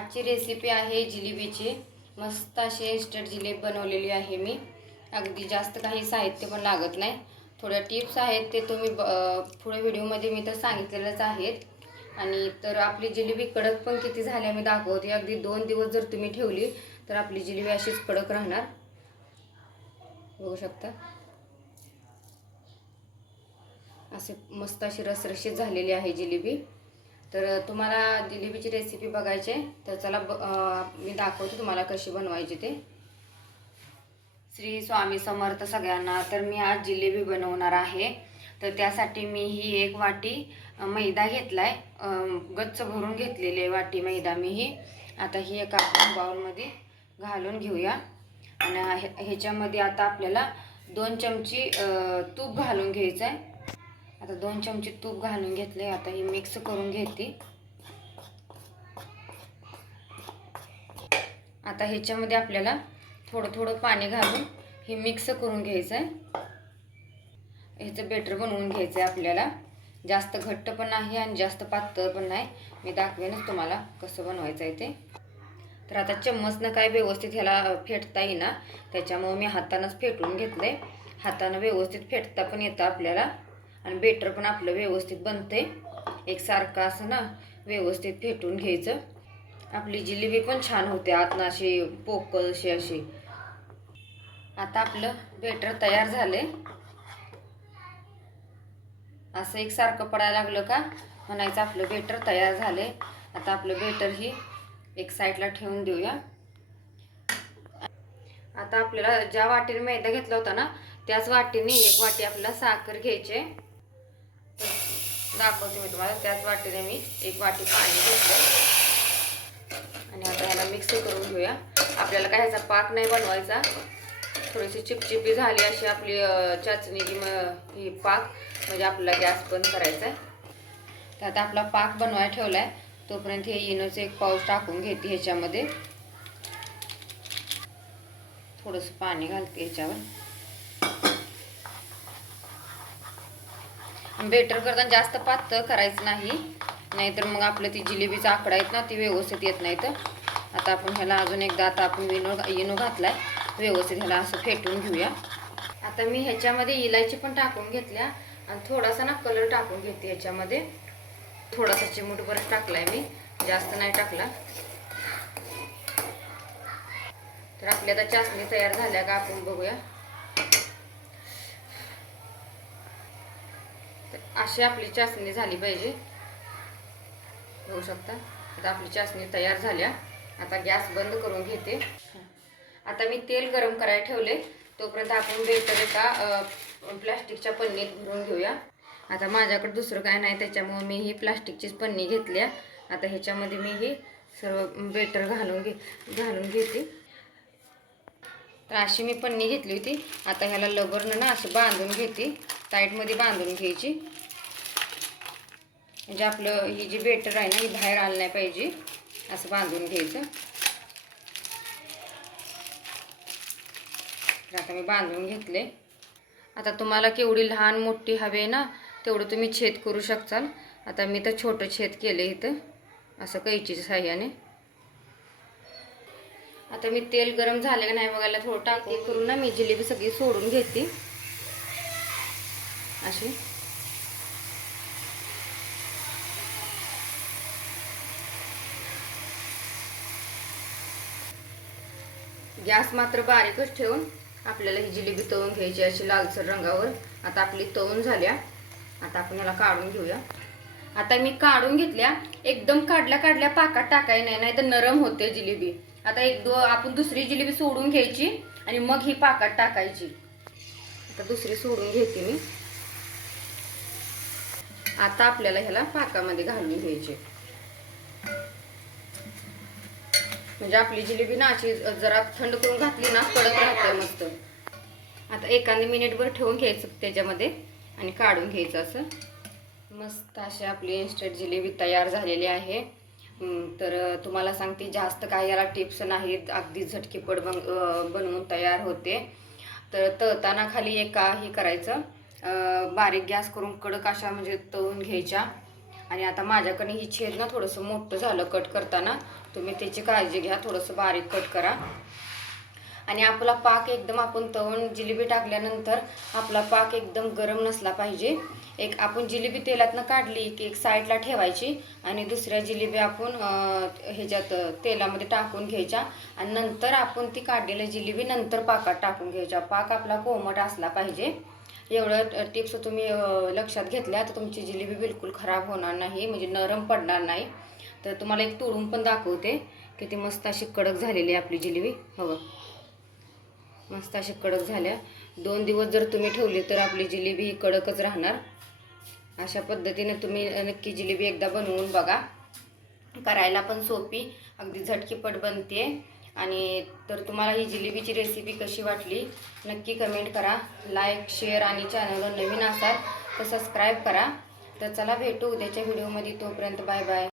आजची रेसिपी आहे जिलेबीची. मस्त अशी इन्स्टंट जिलेबी बनवलेली आहे मी. अगदी जास्त काही साहित्य पण लागत नाही. थोड्या टिप्स आहेत ते तुम्ही ब पुढे व्हिडिओमध्ये मी तर सांगितलेलंच आहेत. आणि तर आपली जिलेबी कडक पण किती झाल्या मी दाखवते. अगदी दोन दिवस जर तुम्ही ठेवली तर आपली जिलेबी अशीच कडक राहणार. बघू शकता. असे मस्त अशी रसरशीत झालेली आहे जिलेबी. तर तुम्हाला जिलेबीची रेसिपी बघायची आहे, तर चला ब मी दाखवते तुम्हाला कशी बनवायची ते. श्री स्वामी समर्थ सगळ्यांना तर मी आज जिलेबी बनवणार आहे. तर त्यासाठी मी ही एक वाटी मैदा घेतला आहे गच्च भरून घेतलेली आहे वाटी मैदा मी ही. आता ही एका बाउलमध्ये घालून घेऊया. आणि ह्याच्यामध्ये आता आपल्याला दोन चमची तूप घालून घ्यायचं आहे आता दोन चमचे तूप घालून घेतले आता ही मिक्स करून घेते. आता ह्याच्यामध्ये आपल्याला थोडं थोडं पाणी घालून हे मिक्स करून घ्यायचं आहे ह्याचं बेटर बनवून घ्यायचं आहे आपल्याला. जास्त घट्ट पण नाही आणि जास्त पातळ पण नाही. मी दाखवेनच तुम्हाला कसं बनवायचं आहे ते. तर आता चम्मचनं काय व्यवस्थित ह्याला फेटता येईना. त्याच्यामुळं मी हातानंच फेटून घेतलं आहे हातानं व्यवस्थित फेटता पण येतं आपल्याला. आणि बेटर पण आपलं व्यवस्थित बनते एकसारखं असं ना व्यवस्थित फेटून घ्यायचं. आपली जिलेबी पण छान होते आतनं अशी पोकळशी अशी आता आपलं बेटर तयार झाले असं एकसारखं पडायला लागलं का म्हणायचं आपलं बेटर तयार झाले आता आपलं बेटर ही एक साईडला ठेवून देऊया. आता आपल्याला ज्या वाटीने मैदा घेतला होता ना त्याच वाटीने एक वाटी आपल्याला साखर घ्यायचे दाखवते मी तुम्हाला. त्याच वाटीने मी एक वाटी पाणी घेतलं आणि आता ह्याला मिक्स करून घेऊया. आपल्याला काय ह्याचा पाक नाही बनवायचा. थोडीशी चिपचिपी झाली अशी आपली चाचणी की मग ही पाक. म्हणजे आपला गॅस बंद करायचा आहे तर आता आपला पाक बनवायला ठेवला आहे तोपर्यंत हे इनोचं एक पाऊस टाकून घेते ह्याच्यामध्ये. थोडंसं पाणी घालते ह्याच्यावर. बेटर करताना जास्त पातळ करायचं नाही. नाहीतर मग आपलं ती जिलेबीचा आकडा आहेत ना ती व्यवस्थित येत नाही तर आता आपण ह्याला अजून एकदा आता आपण इनो इनो घातलाय. व्यवस्थित ह्याला असं फेटून घेऊया. आता मी ह्याच्यामध्ये इलायची पण टाकून घेतल्या. आणि थोडासा ना कलर टाकून घेते ह्याच्यामध्ये. थोडासा चिमूट परत टाकलाय मी. जास्त नाही टाकला. तर आपल्या आता चाचणी तयार झाल्या का आपण बघूया. अशी आपली चाचणी झाली पाहिजे. बघू शकता. आता आपली चाचणी तयार झाल्या. आता गॅस बंद करून घेते. आता मी तेल गरम करायला ठेवले. तोपर्यंत आपण बेटर एका प्लॅस्टिकच्या प्लास्टिकच्या पन्नीत भरून घेऊया. आता माझ्याकडे दुसरं काय नाही. त्याच्यामुळे मी ही प्लास्टिकचीच पन्नी घेतल्या. आता ह्याच्यामध्ये मी ही सर्व बेटर घालून घे घालून घेते. तर अशी मी पन्नी घेतली होती. आता ह्याला लबरनं ना असं बांधून घेते. टाईटमध्ये बांधून घ्यायची. म्हणजे आपलं ही जी बेटर आहे ना ही बाहेर आलं नाही पाहिजे. असं बांधून घ्यायचं. तर आता मी बांधून घेतले. आता तुम्हाला केवढी लहान मोठी हवी आहे ना तेवढं तुम्ही छेद करू शकचाल. आता मी तर छोटं छेद केले इथं असं कैचीच्या साह्याने. आता मी तेल गरम झाले का नाही बघायला थोडं टाकून करून ना मी जिलेबी सगळी सोडून घेते. अशी. गॅस मात्र बारीकच ठेवून आपल्याला ही जिलेबी तळून घ्यायची अशी लालसर रंगावर. आता आपली तळून झाल्या. आता आपण याला काढून घेऊया. आता मी काढून घेतल्या एकदम काढल्या काढल्या पाकात टाकाय नाही नाही तर नरम होते जिलेबी. आता एक दो आपण दुसरी जिलेबी सोडून घ्यायची आणि मग ही पाकात टाकायची. आता दुसरी सोडून घेते मी. आता आपल्याला ह्याला पाकामध्ये घालून घ्यायची. म्हणजे आपली जिलेबी ना अशी जरा थंड करून घातली ना कडक राहते मस्त. आता एखादी मिनिटभर ठेवून घ्यायचं त्याच्यामध्ये आणि काढून घ्यायचं असं. मस्त अशी आपली इन्स्टंट जिलेबी तयार झालेली आहे. तर तुम्हाला सांगते जास्त काही याला टिप्स नाहीत. अगदी झटकीपट बन बनवून तयार होते. तर तळताना खाली एका हे करायचं. बारीक गॅस करून कडक अशा म्हणजे तळून घ्यायच्या. आणि आता माझ्याकडे ही छेद ना थोडंसं मोठं झालं कट करताना. तुम्ही त्याची काळजी घ्या थोडंसं बारीक कट करा. आणि आपला पाक एकदम आपण तवण जिलेबी टाकल्यानंतर आपला पाक एकदम गरम नसला पाहिजे. एक आपण जिलेबी तेलातनं काढली की एक साईडला ठेवायची आणि दुसऱ्या जिलेबी आपण ह्याच्यात तेलामध्ये टाकून घ्यायच्या. आणि नंतर आपण ती काढलेली जिलेबी नंतर पाकात टाकून घ्यायच्या. पाक आपला कोमट असला पाहिजे. एवढं टिप्स तुम्ही लक्षात घेतल्या तर तुमची जिलेबी बिलकुल खराब होणार नाही म्हणजे नरम पडणार नाही. तर तुम्हाला एक तोडून पण दाखवते किती मस्त अशी कडक झालेली आहे आपली जिलेबी. हो हवं मस्त अशी कडक झाल्या. दोन दिवस जर तुम्ही ठेवली तर आपली जिलेबी ही कडकच राहणार. अशा पद्धतीने तुम्ही नक्की जिलेबी एकदा बनवून बघा. करायला पण सोपी अगदी झटकीपट बनते आणि तर तुम्हाला ही जिलेबीची रेसिपी कशी वाटली नक्की कमेंट करा. लाईक शेअर आणि चॅनलवर नवीन असाल तर सबस्क्राईब करा. तर चला भेटू उद्याच्या व्हिडिओमध्ये तोपर्यंत बाय बाय